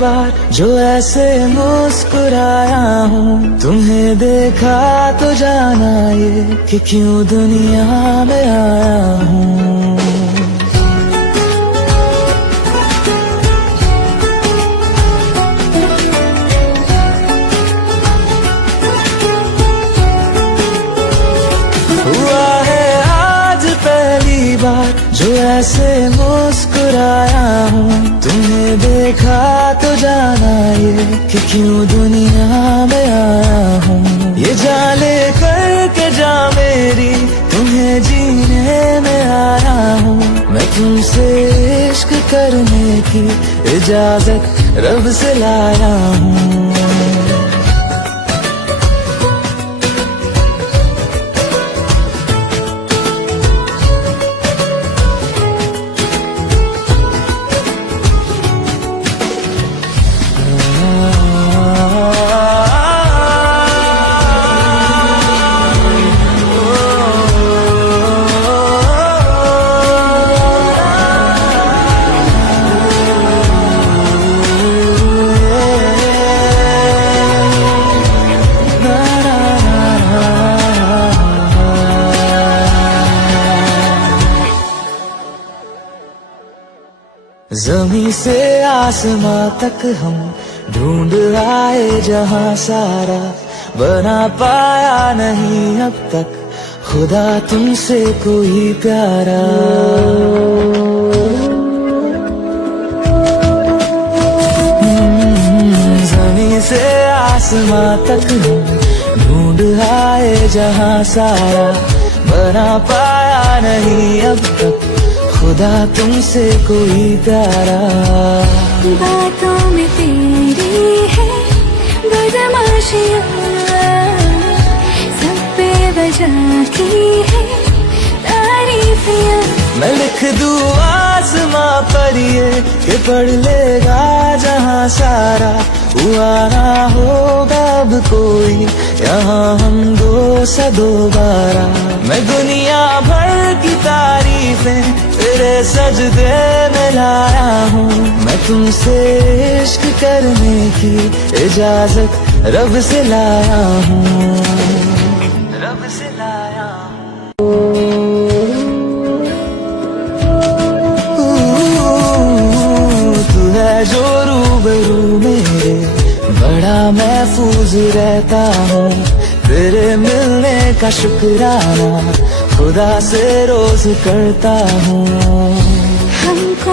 बार जो ऐसे मुस्कुराया हूँ। तुम्हें देखा तो जाना ये कि क्यों दुनिया में आया हूँ। हुआ है आज पहली बार जो ऐसे मुस्कुराया हूँ। तुम्हें देखा तो जाना ये कि क्यों दुनिया में आया हूँ। ये जाने करके जा मेरी तुम्हें जीने में आया हूँ। मैं तुमसे इश्क करने की इजाजत रब से लाया हूँ। ज़मीं से आसमां तक हम ढूंढ आए जहां सारा, बना पाया नहीं अब तक खुदा तुमसे कोई प्यारा। ज़मीं से आसमां तक हम ढूंढ आए जहां सारा, बना पाया नहीं अब तक खुदा तुमसे कोई प्यारा। बातों में तेरी है बदमाशियाँ, सब बेवजह की है तारीफियाँ। मैं लिख दूँ आसमां पर ये कि पढ़ लेगा जहां सारा, हुआ ना होगा अब कोई यहाँ हम दो सा दोबारा। मैं दुनिया भर की तारीफें तेरे सजदे में लाया हूँ। मैं तुमसे इश्क करने की इजाजत रब से लाया हूँ। रब से लाया तू है जो रूबरू मेरे, बड़ा महफूज रहता हूँ। तेरे मिलने का शुक्राना खुदा से रोज करता हूँ।